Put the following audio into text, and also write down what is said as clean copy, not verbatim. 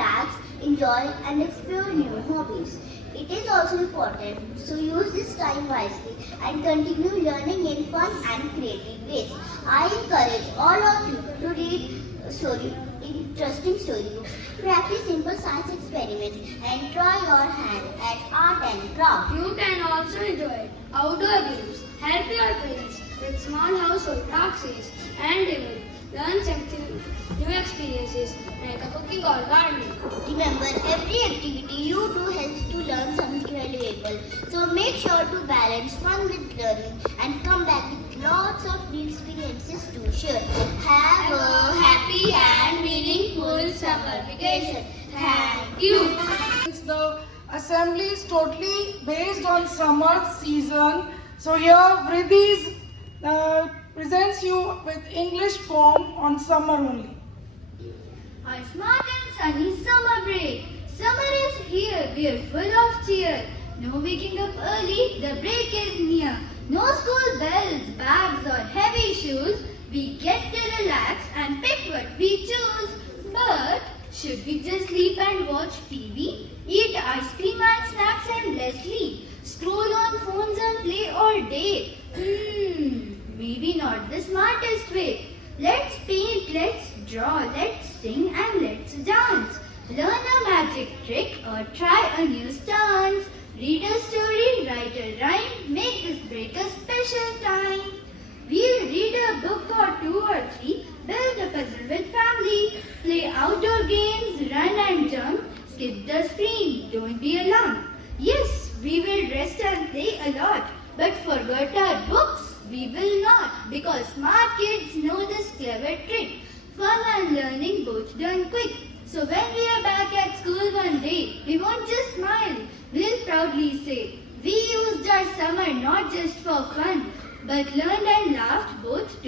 relax, enjoy and explore new hobbies. It is also important, so use this time wisely and continue learning in fun and creative ways. I encourage all of you to read interesting storybooks, practice simple science experiments, and try your hand at art and craft. You can also enjoy outdoor games, help your parents with small household tasks, and even learn something new experiences like cooking or gardening. Remember, every activity you do helps to learn something valuable. So make sure to balance fun with learning and come back with lots of new experiences to share. Have a happy and meaningful summer vacation. Thank you. The assembly is totally based on summer season. So here Vriddhi presents you with English poem on summer only. A smart and sunny summer break. Summer is here, we are full of cheer. No waking up early, the break is near. No school bells, bags or heavy shoes. We get to relax and pick what we choose. But should we just sleep and watch TV? Eat ice cream and snacks endlessly? Scroll on phones and play all day? Maybe not the smartest way. Let's paint, let's draw, let's sing and let's dance. Learn a magic trick or try a new stance. Read a story, write a rhyme, make this break a special time. We'll read a book or two or three, build a puzzle with family, play outdoor games, run and jump, skip the screen, don't be alarmed. Yes, we will rest and play a lot, but forget our books, we will not, because smart kids know this clever trick. Fun and learning both done quick. So when we are back at school one day, we won't just smile, we'll proudly say, we used our summer not just for fun, but learned and laughed both